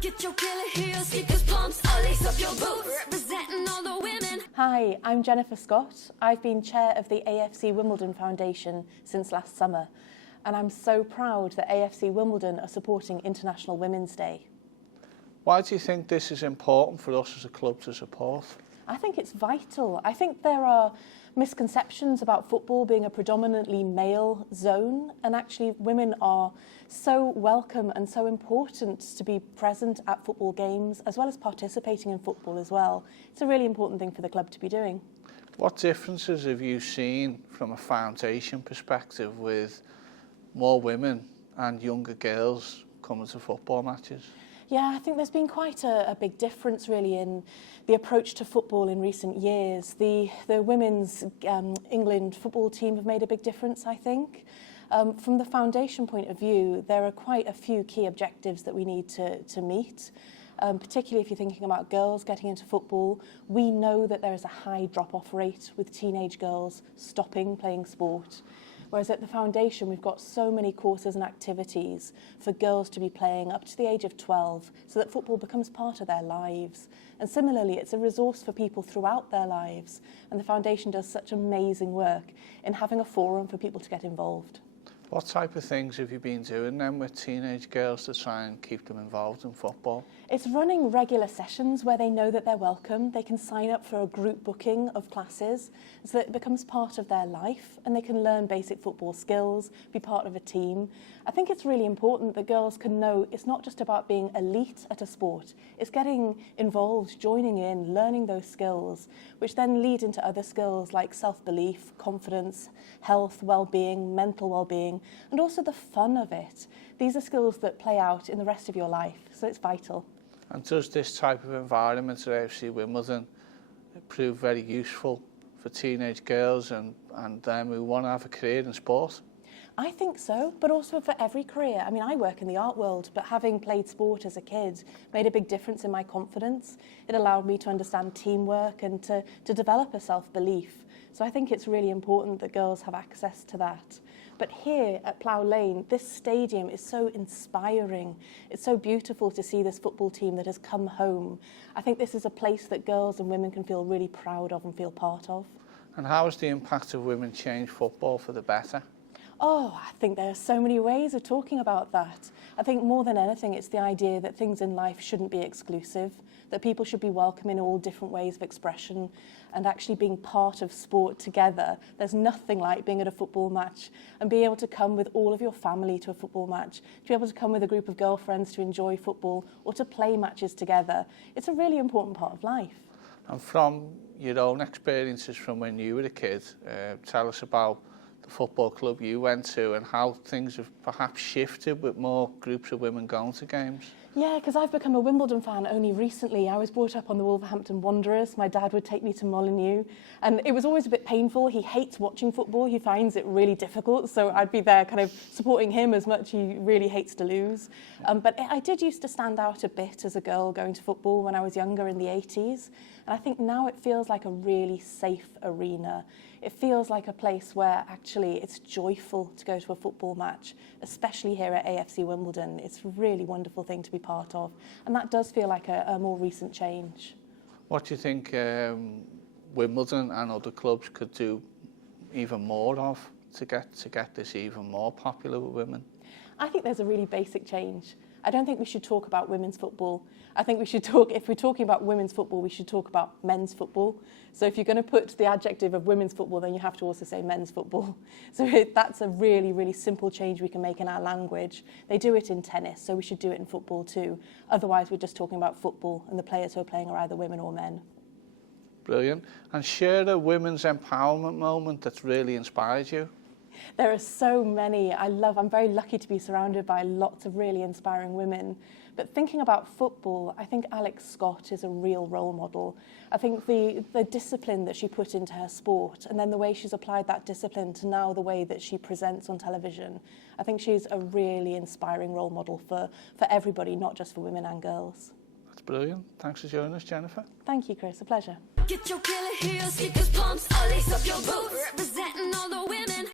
Get your killer heels, sneakers, pumps, or lace up your boots. Representing all the women. Hi, I'm Jennifer Scott. I've been chair of the AFC Wimbledon Foundation since last summer, and I'm so proud that AFC Wimbledon are supporting International Women's Day. Why do you think this is important for us as a club to support? I think it's vital. I think there are misconceptions about football being a predominantly male zone, and actually women are so welcome and so important to be present at football games as well as participating in football as well. It's a really important thing for the club to be doing. What differences have you seen from a foundation perspective with more women and younger girls coming to football matches? Yeah, I think there's been quite a big difference really in the approach to football in recent years. The women's England football team have made a big difference, I think. From the foundation point of view, there are quite a few key objectives that we need to meet. Particularly if you're thinking about girls getting into football, we know that there is a high drop-off rate with teenage girls stopping playing sport. Whereas at the foundation, we've got so many courses and activities for girls to be playing up to the age of 12 so that football becomes part of their lives. And similarly, it's a resource for people throughout their lives. And the foundation does such amazing work in having a forum for people to get involved. What type of things have you been doing then with teenage girls to try and keep them involved in football? It's running regular sessions where they know that they're welcome. They can sign up for a group booking of classes so that it becomes part of their life and they can learn basic football skills, be part of a team. I think it's really important that girls can know it's not just about being elite at a sport. It's getting involved, joining in, learning those skills, which then lead into other skills like self-belief, confidence, health, well-being, mental well-being, and also the fun of it. These are skills that play out in the rest of your life, so it's vital. And does this type of environment at AFC Wimbledon prove very useful for teenage girls and them who want to have a career in sport? I think so, but also for every career. I mean, I work in the art world, but having played sport as a kid made a big difference in my confidence. It allowed me to understand teamwork and to develop a self-belief. So I think it's really important that girls have access to that. But here at Plough Lane, this stadium is so inspiring. It's so beautiful to see this football team that has come home. I think this is a place that girls and women can feel really proud of and feel part of. And how has the impact of women changed football for the better? Oh, I think there are so many ways of talking about that. I think more than anything, it's the idea that things in life shouldn't be exclusive, that people should be welcome in all different ways of expression and actually being part of sport together. There's nothing like being at a football match and being able to come with all of your family to a football match, to be able to come with a group of girlfriends to enjoy football or to play matches together. It's a really important part of life. And from your own experiences from when you were a kid, tell us about the football club you went to and how things have perhaps shifted with more groups of women going to games. Yeah, because I've become a Wimbledon fan only recently. I was brought up on the Wolverhampton Wanderers. My dad would take me to Molineux, and it was always a bit painful. He hates watching football. He finds it really difficult, so I'd be there kind of supporting him as much. He really hates to lose. But I did used to stand out a bit as a girl going to football when I was younger in the 80s, and I think now it feels like a really safe arena. It feels like a place where actually it's joyful to go to a football match, especially here at AFC Wimbledon. It's a really wonderful thing to be part of, and that does feel like a more recent change. What do you think Wimbledon and other clubs could do even more of to get this even more popular with women? I think there's a really basic change. I don't think we should talk about women's football. I think we should talk, if we're talking about women's football, we should talk about men's football. So if you're going to put the adjective of women's football, then you have to also say men's football. So that's a really, really simple change we can make in our language. They do it in tennis, so we should do it in football too. Otherwise, we're just talking about football, and the players who are playing are either women or men. Brilliant. And share a women's empowerment moment that's really inspired you. There are so many. I'm very lucky to be surrounded by lots of really inspiring women. But thinking about football, I think Alex Scott is a real role model. I think the discipline that she put into her sport and then the way she's applied that discipline to now the way that she presents on television, I think she's a really inspiring role model for everybody, not just for women and girls. That's brilliant. Thanks for joining us, Jennifer. Thank you, Chris. A pleasure. Get your killer heels, sneakers, pumps, or lace up your boots. Representing all the women.